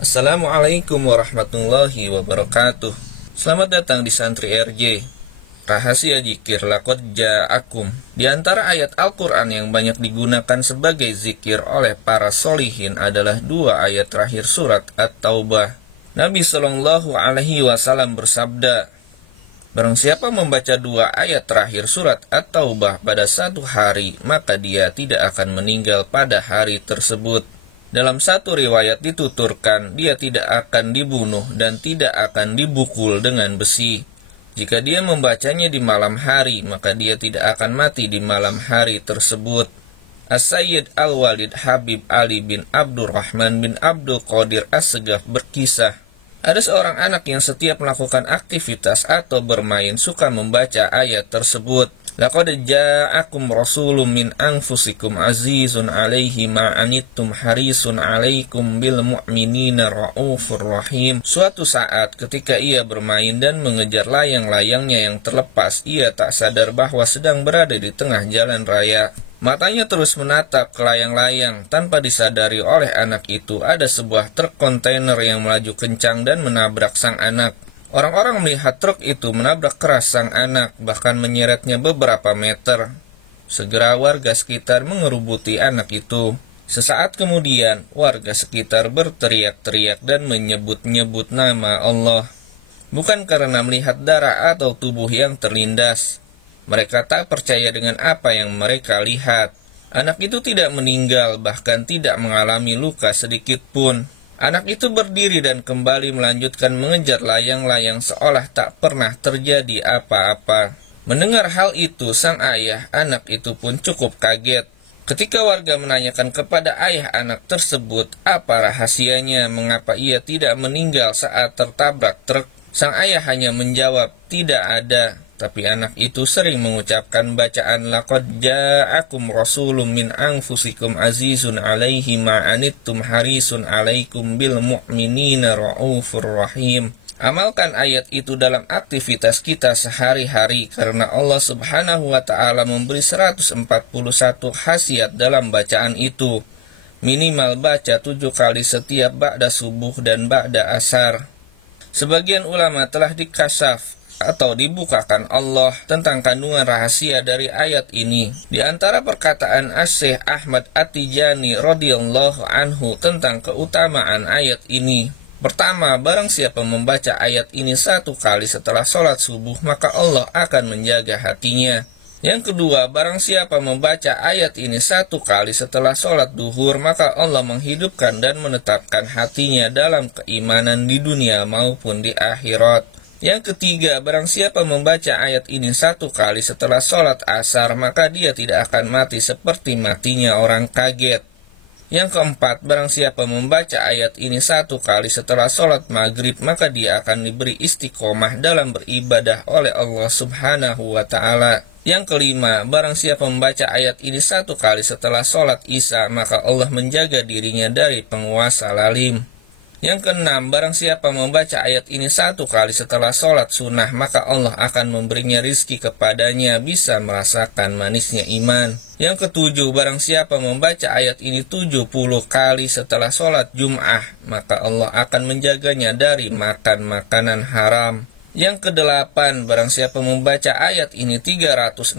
Assalamualaikum warahmatullahi wabarakatuh. Selamat datang di Santri RJ. Rahasia zikir laqad ja'akum. Di antara ayat Al-Quran yang banyak digunakan sebagai zikir oleh para solihin adalah dua ayat terakhir surat At-Taubah. Nabi Shallallahu Alaihi Wasallam bersabda, barang siapa membaca dua ayat terakhir surat At-Taubah pada satu hari, maka dia tidak akan meninggal pada hari tersebut. Dalam satu riwayat dituturkan, dia tidak akan dibunuh dan tidak akan dibukul dengan besi. Jika dia membacanya di malam hari, maka dia tidak akan mati di malam hari tersebut. As-Sayyid Al-Walid Habib Ali bin Abdurrahman bin Abdul Qadir As-Segaf berkisah, ada seorang anak yang setiap melakukan aktivitas atau bermain suka membaca ayat tersebut. Laqad ja'akum rasulun min anfusikum azizun 'alaihi ma anittum harisun 'alaikum bil mu'minina raufur rahim. Suatu saat ketika ia bermain dan mengejar layang-layangnya yang terlepas, ia tak sadar bahwa sedang berada di tengah jalan raya. Matanya terus menatap ke layang-layang. Tanpa disadari oleh anak itu, ada sebuah truk kontainer yang melaju kencang dan menabrak sang anak. Orang-orang melihat truk itu menabrak keras sang anak, bahkan menyeretnya beberapa meter. Segera warga sekitar mengerubuti anak itu. Sesaat kemudian, warga sekitar berteriak-teriak dan menyebut-nyebut nama Allah. Bukan karena melihat darah atau tubuh yang terlindas. Mereka tak percaya dengan apa yang mereka lihat. Anak itu tidak meninggal, bahkan tidak mengalami luka sedikit pun. Anak itu berdiri dan kembali melanjutkan mengejar layang-layang seolah tak pernah terjadi apa-apa. Mendengar hal itu, sang ayah anak itu pun cukup kaget. Ketika warga menanyakan kepada ayah anak tersebut apa rahasianya, mengapa ia tidak meninggal saat tertabrak truk, sang ayah hanya menjawab, tidak ada. Tapi anak itu sering mengucapkan bacaan laqad ja'akum rasulun min anfusikum azizun 'alaihi ma anittum harisun 'alaikum bil mu'minina raufur rahim. Amalkan ayat itu dalam aktivitas kita sehari-hari, karena Allah Subhanahu wa ta'ala memberi 141 khasiat dalam bacaan itu. Minimal baca 7 kali setiap ba'da subuh dan ba'da asar. Sebagian ulama telah dikasaf atau dibukakan Allah tentang kandungan rahasia dari ayat ini. Di antara perkataan Asy-Syaikh Ahmad At-Tijani radhiyallahu anhu tentang keutamaan ayat ini. Pertama, barang siapa membaca ayat ini 1 kali setelah sholat subuh, maka Allah akan menjaga hatinya. Yang kedua, barang siapa membaca ayat ini 1 kali setelah sholat duhur, maka Allah menghidupkan dan menetapkan hatinya dalam keimanan di dunia maupun di akhirat. Yang ketiga, barang siapa membaca ayat ini 1 kali setelah sholat asar, maka dia tidak akan mati seperti matinya orang kaget. Yang keempat, barang siapa membaca ayat ini 1 kali setelah sholat maghrib, maka dia akan diberi istiqomah dalam beribadah oleh Allah Subhanahu wa ta'ala. Yang kelima, barang siapa membaca ayat ini 1 kali setelah sholat isya, maka Allah menjaga dirinya dari penguasa lalim. Yang keenam, barang siapa membaca ayat ini 1 kali setelah sholat sunnah, maka Allah akan memberinya rizki kepadanya, bisa merasakan manisnya iman. Yang ketujuh, barang siapa membaca ayat ini 70 kali setelah sholat Jum'ah, maka Allah akan menjaganya dari makan makanan haram. Yang kedelapan, barang siapa membaca ayat ini 360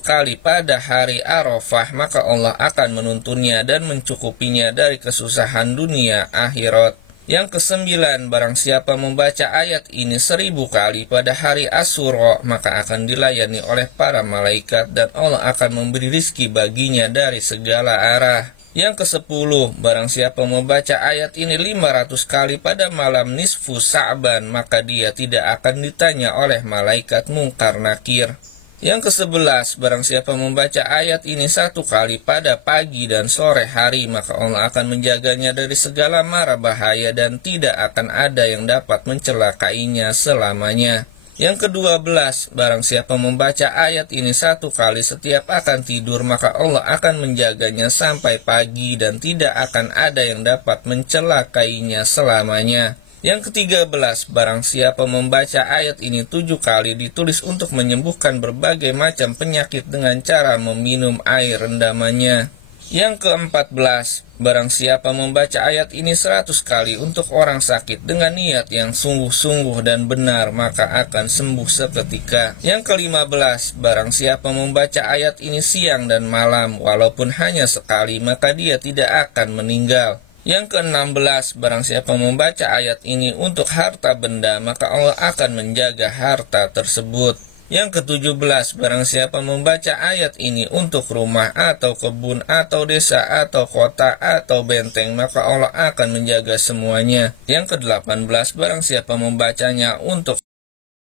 kali pada hari Arafah, maka Allah akan menuntunnya dan mencukupinya dari kesusahan dunia akhirat. Yang kesembilan, barang siapa membaca ayat ini 1000 kali pada hari Asyura, maka akan dilayani oleh para malaikat dan Allah akan memberi rizki baginya dari segala arah. Yang kesepuluh, barang siapa membaca ayat ini 500 kali pada malam nisfu Sa'ban, maka dia tidak akan ditanya oleh malaikat Munkar Nakir. Yang ke-11, barang siapa membaca ayat ini 1 kali pada pagi dan sore hari, maka Allah akan menjaganya dari segala mara bahaya dan tidak akan ada yang dapat mencelakainya selamanya. Yang ke-12, barang siapa membaca ayat ini 1 kali setiap akan tidur, maka Allah akan menjaganya sampai pagi dan tidak akan ada yang dapat mencelakainya selamanya. Yang ke-13, barang siapa membaca ayat ini 7 kali, ditulis untuk menyembuhkan berbagai macam penyakit dengan cara meminum air rendamannya. Yang ke-14, barang siapa membaca ayat ini 100 kali untuk orang sakit dengan niat yang sungguh-sungguh dan benar, maka akan sembuh seketika. Yang ke-15, barang siapa membaca ayat ini siang dan malam, walaupun hanya sekali, maka dia tidak akan meninggal. Yang ke-16, barang siapa membaca ayat ini untuk harta benda, maka Allah akan menjaga harta tersebut. Yang ke-17, barang siapa membaca ayat ini untuk rumah atau kebun atau desa atau kota atau benteng, maka Allah akan menjaga semuanya. Yang ke-18, barang siapa membacanya untuk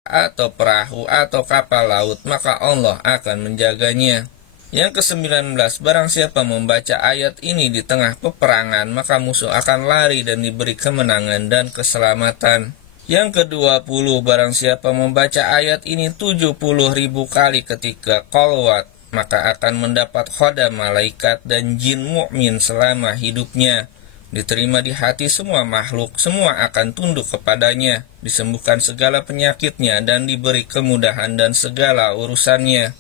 atau perahu atau kapal laut, maka Allah akan menjaganya. Yang ke-19, barang siapa membaca ayat ini di tengah peperangan, maka musuh akan lari dan diberi kemenangan dan keselamatan. Yang ke-20, barang siapa membaca ayat ini 70.000 kali ketika qalwat, maka akan mendapat khodam malaikat dan jin mukmin selama hidupnya. Diterima di hati semua makhluk, semua akan tunduk kepadanya, disembuhkan segala penyakitnya dan diberi kemudahan dan segala urusannya.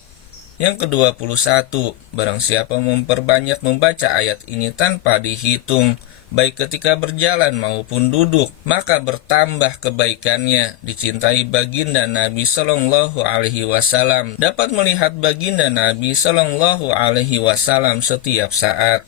Yang ke-21, barang siapa memperbanyak membaca ayat ini tanpa dihitung, baik ketika berjalan maupun duduk, maka bertambah kebaikannya. Dicintai baginda Nabi Sallallahu Alaihi Wasallam, dapat melihat baginda Nabi Sallallahu Alaihi Wasallam setiap saat.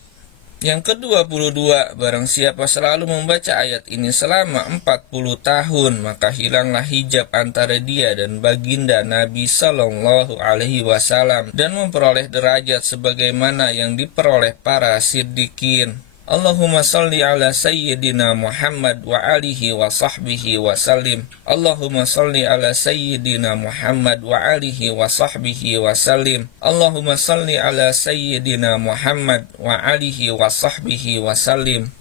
Yang ke-22, barang siapa selalu membaca ayat ini selama 40 tahun, maka hilanglah hijab antara dia dan baginda Nabi Sallallahu Alaihi Wasallam dan memperoleh derajat sebagaimana yang diperoleh para siddiqin. Allahumma salli ala sayyidina Muhammad wa alihi wa sahbihi wa sallim. Allahumma salli ala sayyidina Muhammad wa alihi wa sahbihi wa sallim. Allahumma salli ala sayyidina Muhammad wa alihi wa sahbihi wa sallim.